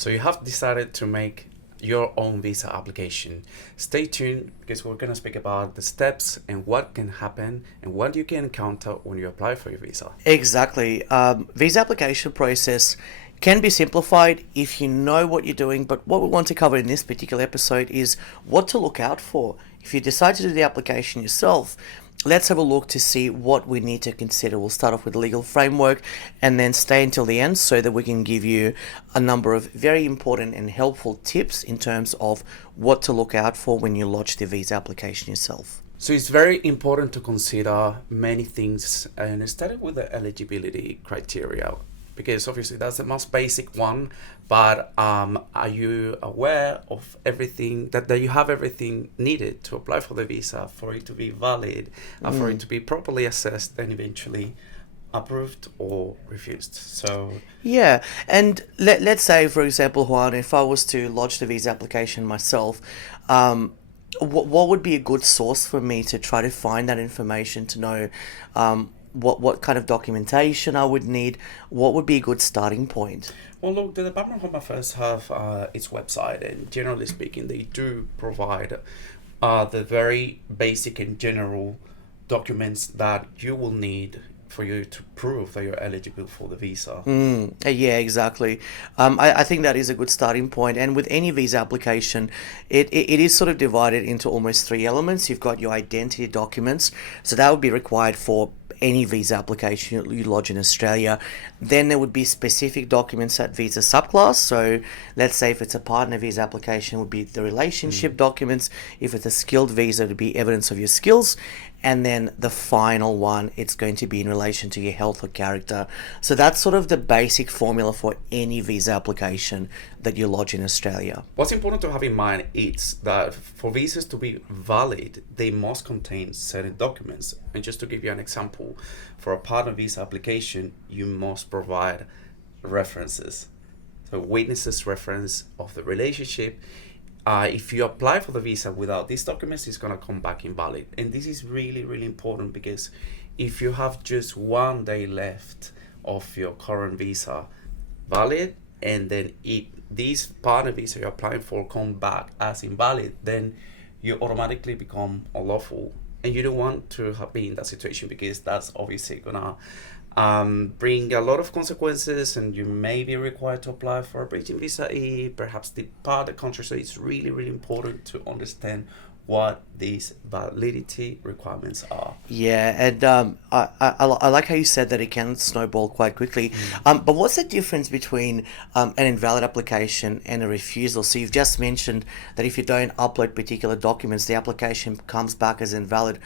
So you have decided to make your own visa application. Stay tuned because we're going to speak about the steps and what can happen and what you can encounter when you apply for your visa. Exactly. Visa application process can be simplified if you know what you're doing, but what we want to cover in this particular episode is what to look out for. If you decide to do the application yourself, let's have a look to see what we need to consider. We'll start off with the legal framework and then stay until the end so that we can give you a number of very important and helpful tips in terms of what to look out for when you lodge the visa application yourself. So it's very important to consider many things, and starting with the eligibility criteria, because obviously that's the most basic one. But are you aware of everything that you have everything needed to apply for the visa, for it to be valid, for it to be properly assessed, and eventually approved or refused? So Yeah, and let's say, for example, Juan, if I was to lodge the visa application myself, what would be a good source for me to try to find that information to know what kind of documentation I would need? What would be a good starting point? well, look, the Department of Home Affairs have its website, and generally speaking, they do provide the very basic and general documents that you will need for you to prove that you're eligible for the visa. Yeah, exactly. I think that is a good starting point. And with any visa application, it is sort of divided into almost three elements. You've got your identity documents, so that would be required for any visa application you lodge in Australia. Then there would be specific documents at visa subclass. So let's say if it's a partner visa application, it would be the relationship documents. If it's a skilled visa, it would be evidence of your skills. And then the final one, it's going to be in relation to your health or character. So that's sort of the basic formula for any visa application that you lodge in Australia. What's important to have in mind is that for visas to be valid, they must contain certain documents. And just to give you an example, for a partner visa application, you must provide references. So witnesses reference of the relationship. If you apply for the visa without these documents, it's going to come back invalid. And this is really, really important because if you have just 1 day left of your current visa valid, and then these partner visa you're applying for come back as invalid, then you automatically become unlawful. And you don't want to be in that situation because that's obviously going to bring a lot of consequences, and you may be required to apply for a bridging visa, perhaps depart the country. So it's really, really important to understand what these validity requirements are. Yeah, and I like how you said that it can snowball quite quickly. But what's the difference between an invalid application and a refusal? So you've just mentioned that if you don't upload particular documents, the application comes back as invalid.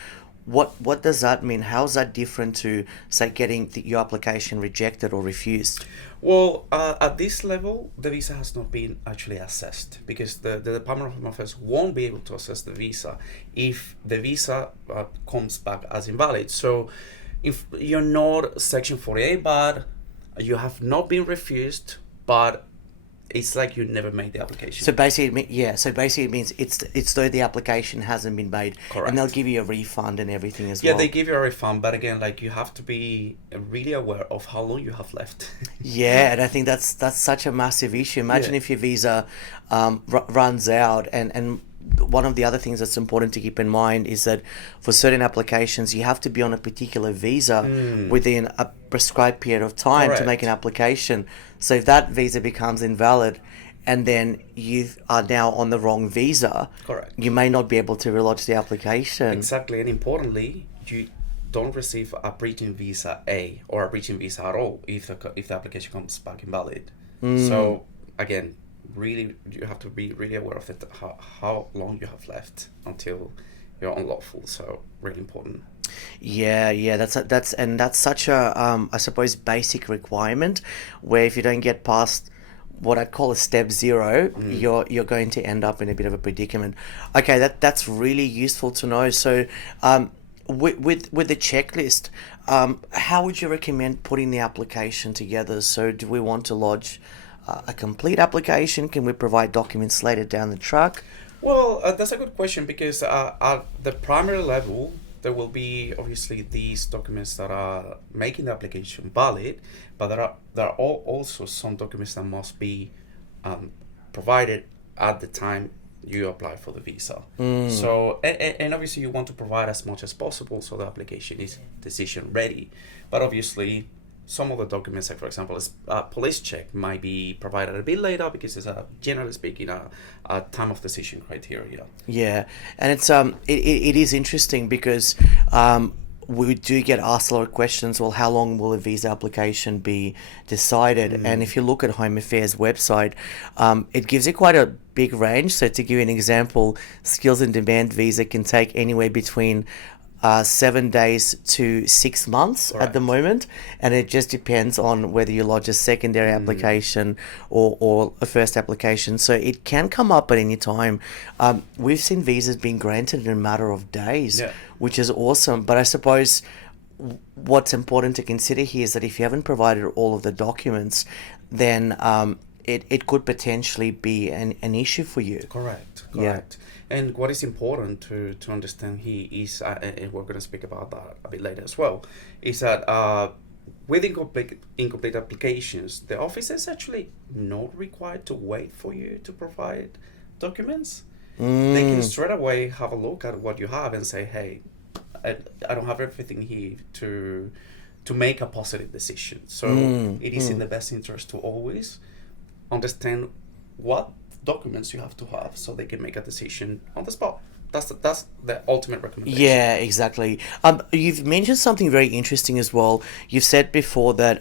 What does that mean? How is that different to, say, getting your application rejected or refused? Well, at this level, the visa has not been actually assessed because the Department of Home Affairs won't be able to assess the visa if the visa comes back as invalid. So if you're not Section 48, but you have not been refused, but it's like you never made the application. So basically, it means it's though the application hasn't been made, Correct. and they'll give you a refund and everything as Yeah, well. they give you a refund, but again, like you have to be really aware of how long you have left. Yeah, and I think that's such a massive issue. Imagine Yeah. if your visa runs out, and one of the other things that's important to keep in mind is that for certain applications, you have to be on a particular visa within a prescribed period of time to make an Correct. application. So if that visa becomes invalid, and then you are now on the wrong visa, Correct. you may not be able to relodge the application. Exactly, and importantly, you don't receive a bridging visa A or a bridging visa at all if the application comes back invalid. So again, really, you have to be really aware of it, how long you have left until you're unlawful. So really important. Yeah, that's such a I suppose basic requirement, where if you don't get past what I'd call a step zero, you're going to end up in a bit of a predicament. Okay, that's really useful to know. So, with the checklist, how would you recommend putting the application together? So, do we want to lodge a complete application? Can we provide documents later down the track? Well, that's a good question because at the primary level, there will be obviously these documents that are making the application valid, but there are also some documents that must be um, provided at the time you apply for the visa. So, and obviously you want to provide as much as possible so the application is decision ready. But obviously, some of the documents, like for example, a police check, might be provided a bit later because it's generally speaking a time of decision criteria. Yeah, and it is interesting because we do get asked a lot of questions. Well, how long will a visa application be decided? And if you look at Home Affairs website, it gives you quite a big range. So to give you an example, skills in demand visa can take anywhere between 7 days to 6 months at the Correct. moment, and it just depends on whether you lodge a secondary application or a first application. So it can come up at any time. We've seen visas being granted in a matter of days, Yeah. which is awesome. But I suppose what's important to consider here is that if you haven't provided all of the documents, then it could potentially be an issue for you. Correct, Yeah. correct. And what is important to understand here is, and we're going to speak about that a bit later as well, is that with incomplete applications, the office is actually not required to wait for you to provide documents. They can straight away have a look at what you have and say, hey, I don't have everything here to make a positive decision. So it is in the best interest to always understand what documents you have to have so they can make a decision on the spot. That's the ultimate recommendation. Yeah, exactly. You've mentioned something very interesting as well. You've said before that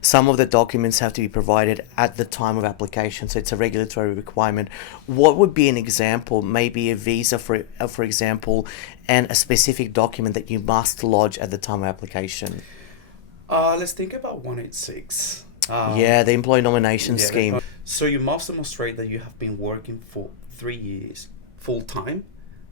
some of the documents have to be provided at the time of application, so it's a regulatory requirement. What would be an example? Maybe a visa, for example, and a specific document that you must lodge at the time of application. Let's think about 186. Yeah, the employee nomination Yeah, scheme. so you must demonstrate that you have been working for 3 years full time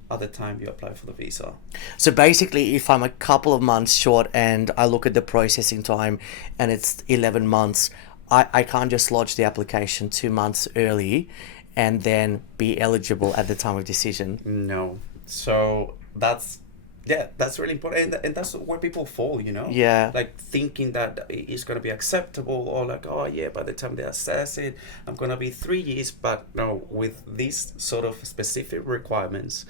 at the time you apply for the visa. So basically, if I'm a couple of months short and I look at the processing time and it's 11 months, I can't just lodge the application 2 months early and then be eligible at the time of decision. No. So that's really important, and that's where people fall, Yeah. like thinking that it's going to be acceptable, or like, oh yeah, by the time they assess it, I'm going to be 3 years. But no, with these sort of specific requirements,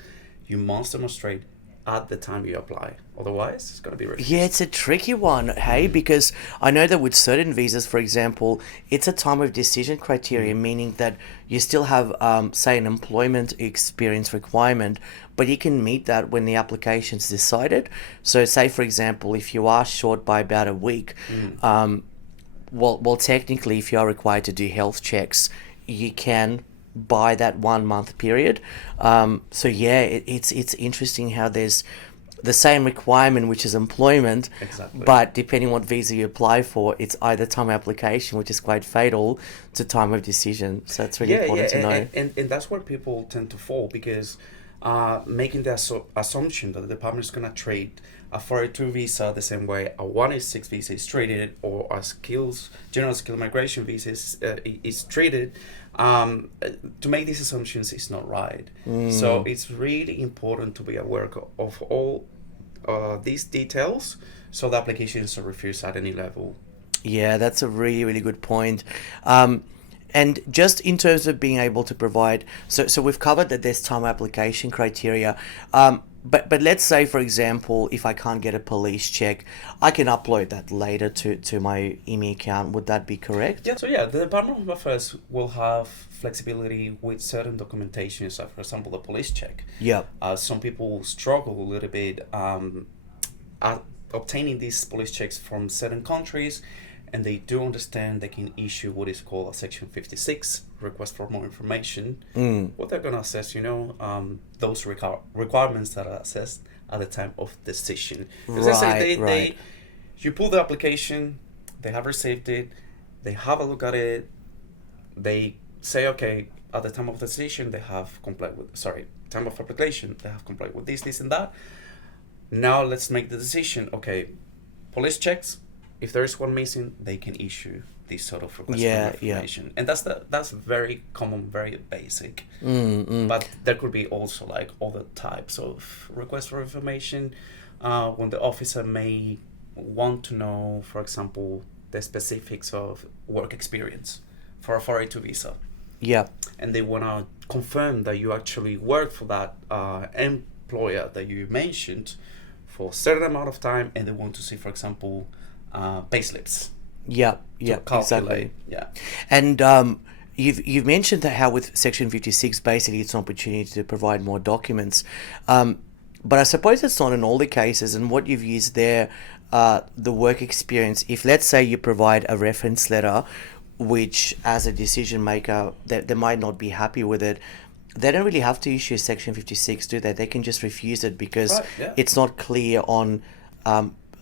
you must demonstrate at the time you apply, otherwise it's going to be refused. Yeah, it's a tricky one, hey, because I know that with certain visas, for example, it's a time of decision criteria, meaning that you still have, say, an employment experience requirement, but you can meet that when the application's decided. So, say, for example, if you are short by about a week, well, technically, if you are required to do health checks, you can by that 1 month period. So yeah, it's interesting how there's the same requirement, which is employment, Exactly. but depending what visa you apply for, it's either time of application, which is quite fatal, to time of decision. So that's really important to know. And that's where people tend to fall, because making the assumption that the department is going to treat a 42 visa the same way a 186 visa is treated, or a general skill migration visa is treated. To make these assumptions is not right. So it's really important to be aware of all these details, so the applications are refused at any level. Yeah, that's a really, really good point. And just in terms of being able to provide, so we've covered that there's time application criteria. But let's say, for example, if I can't get a police check, I can upload that later to my IMI account. Would that be correct? Yeah, so yeah, the Department of Affairs will have flexibility with certain documentations, like for example, the police check. Yeah. Some people struggle a little bit at obtaining these police checks from certain countries, and they do understand they can issue what is called a Section 56 request for more information. What they're going to assess, those requirements that are assessed at the time of decision. Because Right. you pull the application, they have received it, they have a look at it, they say, okay, at the time of decision, they have complied with, time of application, they have complied with this, and that. Now let's make the decision. Okay, police checks. If there is one missing, they can issue this sort of request for information, and that's very common, very basic. But there could be also like other types of requests for information, when the officer may want to know, for example, the specifics of work experience for a 482 visa. Yeah. and they want to confirm that you actually work for that employer that you mentioned for a certain amount of time, and they want to see, for example, payslips Yeah. to Yeah. calculate. Exactly. Yeah. And you've mentioned that how with Section 56, basically it's an opportunity to provide more documents. But I suppose it's not in all the cases. And what you've used there, the work experience, if let's say you provide a reference letter, which as a decision maker, they might not be happy with it, they don't really have to issue Section 56, do they? They can just refuse it because Right. Yeah. it's not clear um,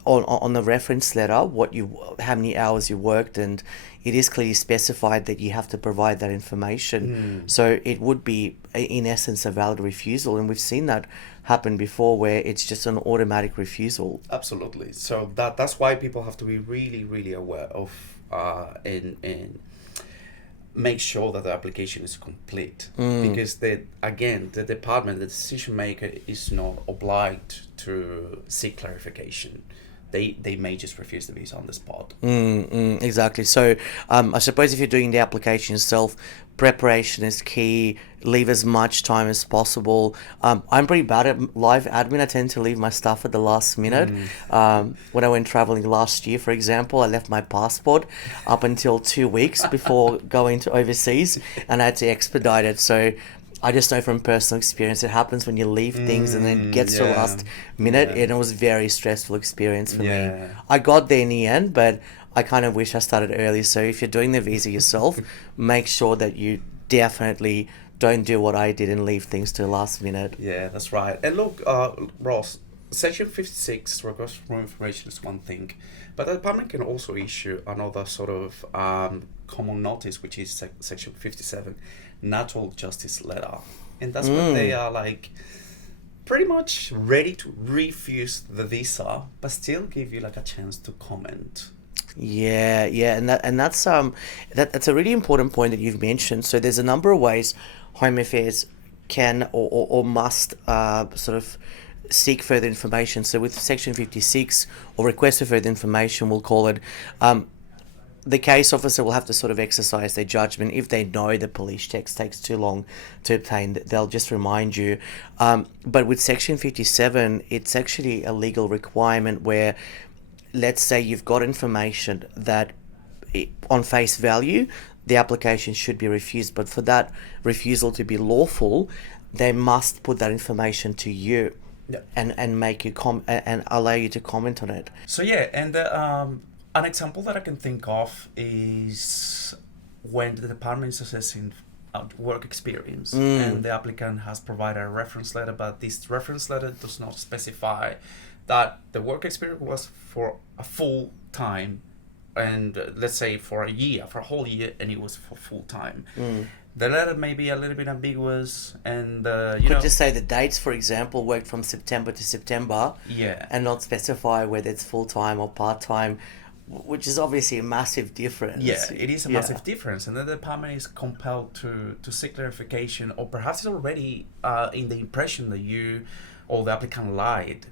on the reference letter how many hours you worked, and it is clearly specified that you have to provide that information. So it would be in essence a valid refusal, and we've seen that happen before where it's just an automatic refusal. Absolutely. So that's why people have to be really, really aware of and make sure that the application is complete, because the department, the decision maker, is not obliged to seek clarification. They may just refuse the visa on the spot. Exactly. So I suppose if you're doing the application yourself, preparation is key. Leave as much time as possible. I'm pretty bad at live admin. I tend to leave my stuff at the last minute. When I went traveling last year, for example, I left my passport up until 2 weeks before going to overseas, and I had to expedite it. So I just know from personal experience, it happens when you leave things and then it gets to the Yeah. last minute, Yeah. and it was a very stressful experience for me. Yeah. I got there in the end, but I kind of wish I started early. So if you're doing the visa yourself, make sure that you definitely don't do what I did and leave things to the last minute. Yeah, that's right. And look, Ross, Section 56, request for more information, is one thing, but the department can also issue another sort of common notice, which is Section 57, natural justice letter. And that's when they are like pretty much ready to refuse the visa, but still give you like a chance to comment. Yeah, yeah, that's a really important point that you've mentioned. So there's a number of ways Home Affairs can or must sort of seek further information. So with Section 56 or request for further information, we'll call it, the case officer will have to sort of exercise their judgment. If they know the police checks takes too long to obtain, they'll just remind you. But with Section 57, it's actually a legal requirement where, let's say you've got information that on face value, the application should be refused. But for that refusal to be lawful, they must put that information to you. Yeah. And make you and allow you to comment on it. So yeah, and an example that I can think of is when the department is assessing work experience and the applicant has provided a reference letter, but this reference letter does not specify that the work experience was for a full time, and let's say for a whole year, and it was for full time. The letter may be a little bit ambiguous, and Could just say the dates, for example, worked from September to September, yeah, and not specify whether it's full time or part time, which is obviously a massive difference. yeah, it is a massive difference, and the department is compelled to seek clarification, or perhaps it's already in the impression that you or the applicant lied,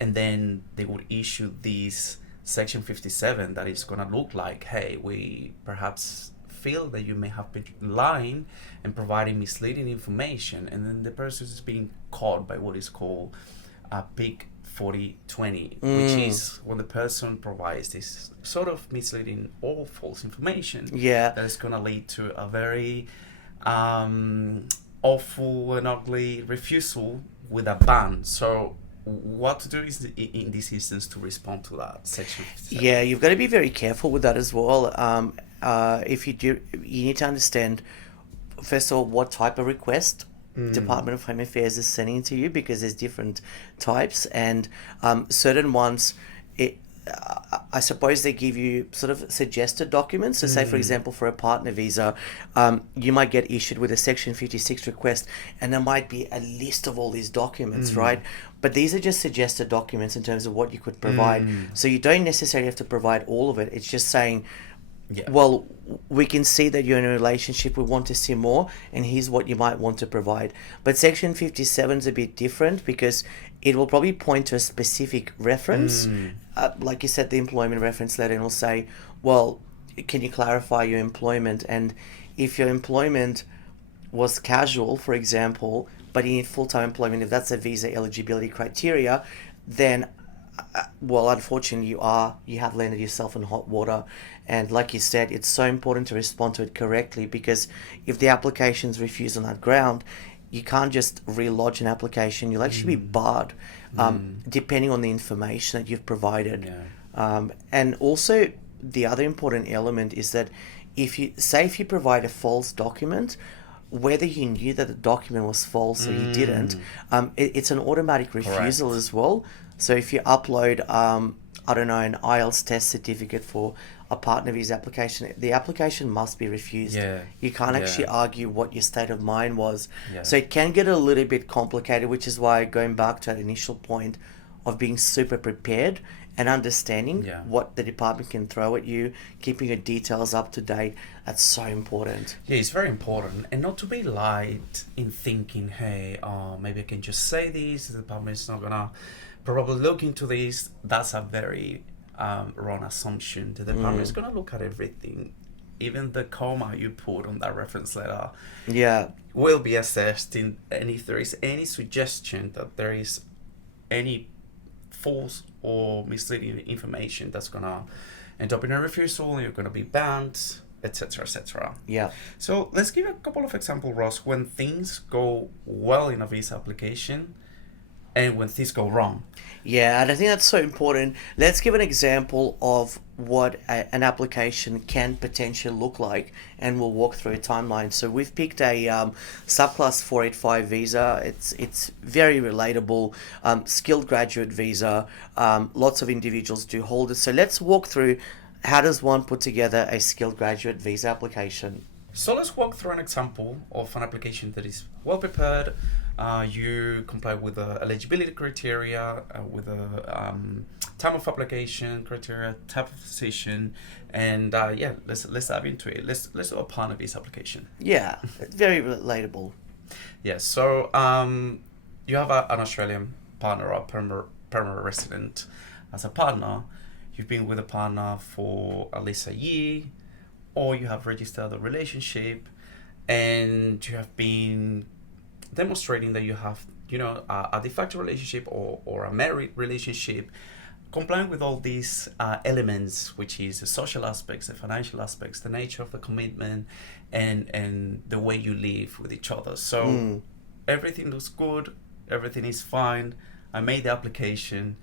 and then they would issue this Section 57 that is going to look like, hey, we perhaps feel that you may have been lying and providing misleading information, and then the person is being caught by what is called a PIC 4020, which is when the person provides this sort of misleading or false information that is going to lead to a very awful and ugly refusal with a ban. So what to do is in this instance to respond to that Section 57. Yeah, you've got to be very careful with that as well. If you do, you need to understand, first of all, what type of request Department of Home Affairs is sending to you, because there's different types, and certain ones, I suppose they give you sort of suggested documents. So say, for example, for a partner visa, you might get issued with a Section 56 request, and there might be a list of all these documents, right? But these are just suggested documents in terms of what you could provide. So you don't necessarily have to provide all of it. It's just saying, well, we can see that you're in a relationship, we want to see more, and here's what you might want to provide. But Section 57 is a bit different because it will probably point to a specific reference. Like you said, the employment reference letter, and will say, well, can you clarify your employment? And if your employment was casual, for example, but you need full-time employment, if that's a visa eligibility criteria, then well, unfortunately, you have landed yourself in hot water. And like you said, it's so important to respond to it correctly, because if the application's refused on that ground, you can't just relodge an application. You'll actually be barred, depending on the information that you've provided. Yeah. And also, the other important element is that if you provide a false document, whether you knew that the document was false or you didn't, it's an automatic refusal Correct. as well. So if you upload, I don't know, an IELTS test certificate for a partner visa application, the application must be refused. Yeah. You can't actually Yeah. argue what your state of mind was. Yeah. So it can get a little bit complicated, which is why going back to that initial point of being super prepared and understanding Yeah. what the department can throw at you, keeping your details up to date, that's so important. Yeah, it's very important, and not to be light in thinking, hey, maybe I can just say this. The department is not gonna probably look into this. That's a very wrong assumption. The department is gonna look at everything, even the comma you put on that reference letter Yeah, will be assessed. And if there is any suggestion that there is any false or misleading information, that's gonna end up in a refusal, and you're gonna be banned, etc., etc. yeah. So let's give a couple of examples, Ross, when things go well in a visa application and when things go wrong. Yeah, and I think that's so important. Let's give an example of what an application can potentially look like, and we'll walk through a timeline. So we've picked a subclass 485 visa. It's very relatable, skilled graduate visa. Lots of individuals do hold it. So let's walk through, how does one put together a skilled graduate visa application? So let's walk through an example of an application that is well prepared. You comply with the eligibility criteria, with the time of application criteria, type of position, and yeah, let's dive into it. Let's do a partner visa application. Yeah, very relatable. Yeah. So you have an Australian partner or permanent resident as a partner. You've been with a partner for at least a year, or you have registered a relationship, and you have been demonstrating that you have, a de facto relationship or a married relationship, complying with all these elements, which is the social aspects, the financial aspects, the nature of the commitment, and the way you live with each other. So everything looks good, everything is fine. I made the application,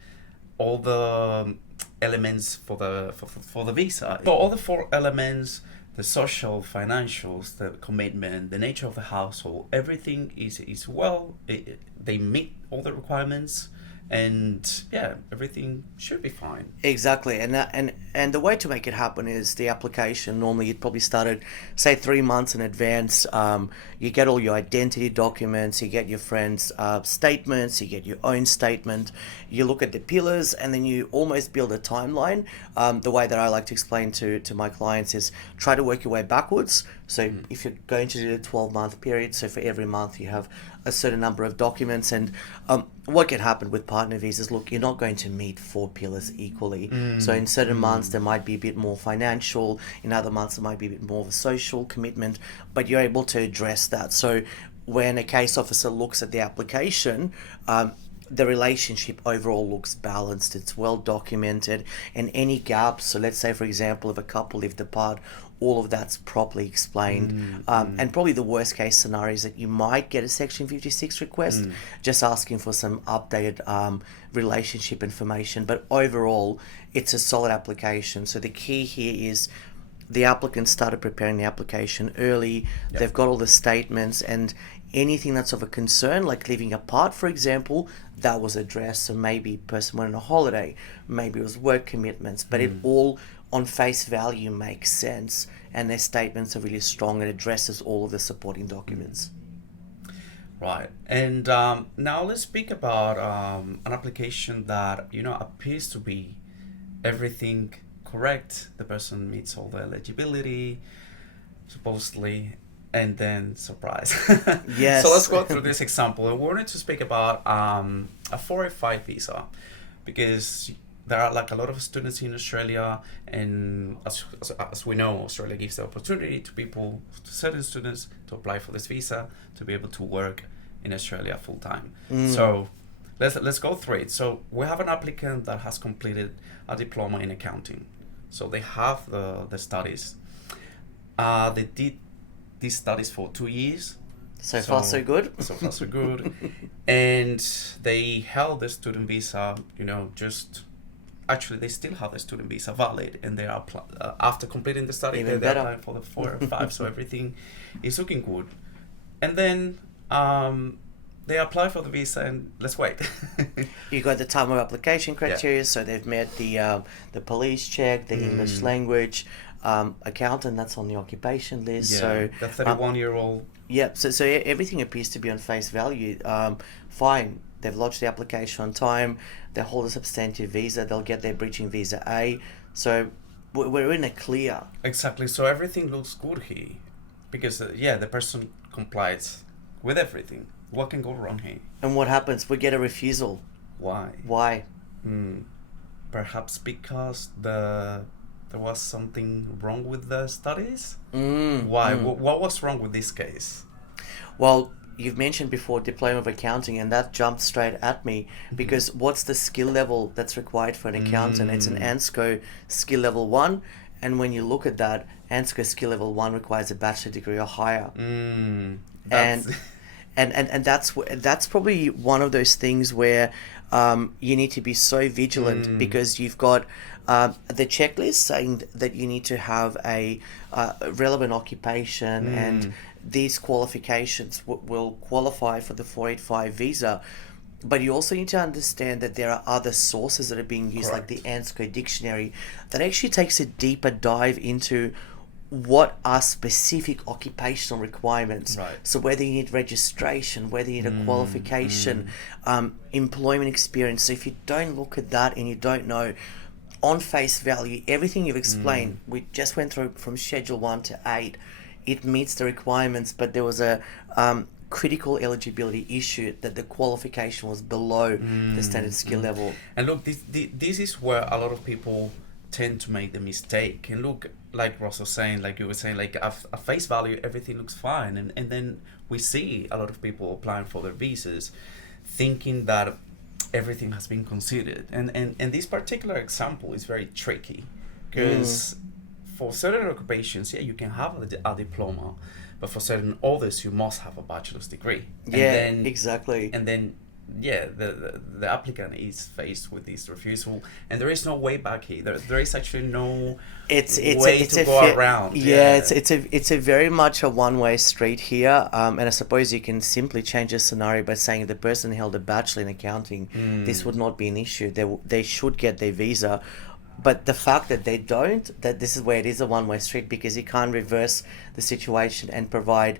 all the elements for the visa. So all the four elements, the social, financials, the commitment, the nature of the household, everything is well. They meet all the requirements, and yeah, everything should be fine. Exactly, and the way to make it happen is the application. Normally, you'd probably started, say, 3 months in advance. You get all your identity documents, you get your friends' statements, you get your own statement. You look at the pillars, and then you almost build a timeline. The way that I like to explain to my clients is try to work your way backwards. So if you're going to do a 12-month period, so for every month you have a certain number of documents, and what can happen with partner visas, look, you're not going to meet four pillars equally. So in certain months there might be a bit more financial, in other months there might be a bit more of a social commitment, but you're able to address that. So when a case officer looks at the application, the relationship overall looks balanced, it's well documented, and any gaps, so let's say for example if a couple lived apart, all of that's properly explained. And probably the worst case scenario is that you might get a Section 56 request, just asking for some updated relationship information, but overall it's a solid application. So the key here is the applicant started preparing the application early. Yep. They've got all the statements, and anything that's of a concern, like living apart, for example, that was addressed. So maybe person went on a holiday, maybe it was work commitments, but it all on face value makes sense, and their statements are really strong and addresses all of the supporting documents. Right. And now let's speak about an application that appears to be everything correct. The person meets all the eligibility, supposedly, and then surprise. Yes. So let's go through this example. And we wanted to speak about a 485 visa, because there are like a lot of students in Australia, and as we know, Australia gives the opportunity to people, to certain students, to apply for this visa to be able to work in Australia full time. So let's go through it. So we have an applicant that has completed a diploma in accounting. So they have the studies. They did these studies for 2 years. So far, so good. So far, so good. And they held the student visa, actually they still have the student visa valid, and they are after completing the study, Even they're better. applying for the 4 or 5, so everything is looking good. And then they apply for the visa, and let's wait. You got the time of application criteria, so they've met the police check, the English language, accountant, that's on the occupation list. So the 31-year-old. yeah, so everything appears to be on face value. Fine, they've lodged the application on time, they hold a substantive visa, they'll get their bridging visa A. So we're in a clear. Exactly. So everything looks good here, because the person complies with everything. What can go wrong here? And what happens? We get a refusal. Why? Why? Perhaps because there was something wrong with the studies? Why? What was wrong with this case? Well, you've mentioned before diploma of accounting, and that jumped straight at me, because what's the skill level that's required for an accountant? It's an ANSCO skill level 1, and when you look at that, ANSCO skill level 1 requires a bachelor degree or higher. And that's probably one of those things where you need to be so vigilant, because you've got the checklist saying that you need to have a relevant occupation, and these qualifications will qualify for the 485 visa. But you also need to understand that there are other sources that are being used, like the ANSCO dictionary, that actually takes a deeper dive into what are specific occupational requirements. So whether you need registration, whether you need a qualification, employment experience. So if you don't look at that and you don't know, on face value, everything you've explained, we just went through from Schedule 1 to 8, it meets the requirements, but there was a critical eligibility issue that the qualification was below the standard skill level. And look, this is where a lot of people tend to make the mistake. And look, like Ross was saying, like you were saying, like at face value, everything looks fine. And then we see a lot of people applying for their visas thinking that everything has been considered. And this particular example is very tricky, because for certain occupations, you can have a diploma, but for certain others, you must have a bachelor's degree. Exactly. And then the applicant is faced with this refusal, and there is no way back here. There is actually no way to go around. It's a very much a one-way street here, and I suppose you can simply change the scenario by saying the person held a bachelor in accounting, this would not be an issue. They should get their visa. But the fact that they don't, that this is where it is a one-way street, because you can't reverse the situation and provide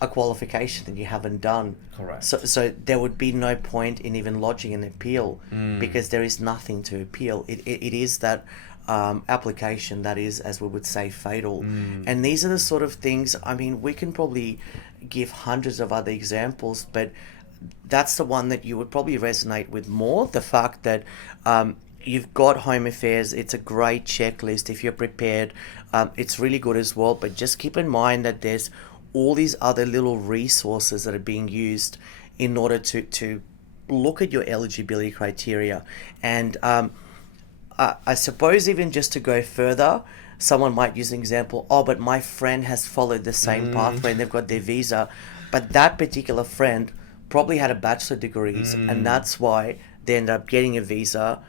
a qualification that you haven't done. Correct. So there would be no point in even lodging an appeal, because there is nothing to appeal. It is that application that is, as we would say, fatal. And these are the sort of things, I mean, we can probably give hundreds of other examples, but that's the one that you would probably resonate with more. The fact that you've got Home Affairs, it's a great checklist if you're prepared. It's really good as well, but just keep in mind that there's all these other little resources that are being used in order to look at your eligibility criteria. And I suppose even just to go further, someone might use an example, but my friend has followed the same pathway and they've got their visa, but that particular friend probably had a bachelor degrees, and that's why they ended up getting a visa,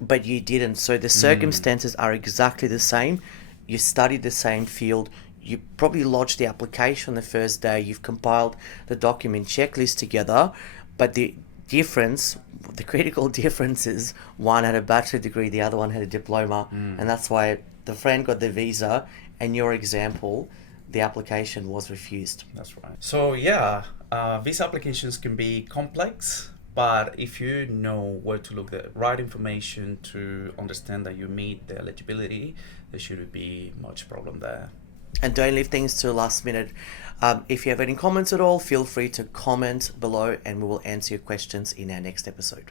but you didn't. So the circumstances are exactly the same. You studied the same field, you probably lodged the application the first day, you've compiled the document checklist together, but the difference, the critical difference is one had a bachelor degree, the other one had a diploma, and that's why the friend got the visa, and your example, the application was refused. That's right. So visa applications can be complex, but if you know where to look the right information to understand that you meet the eligibility, there shouldn't be much problem there. And don't leave things to the last minute. If you have any comments at all, feel free to comment below and we will answer your questions in our next episode.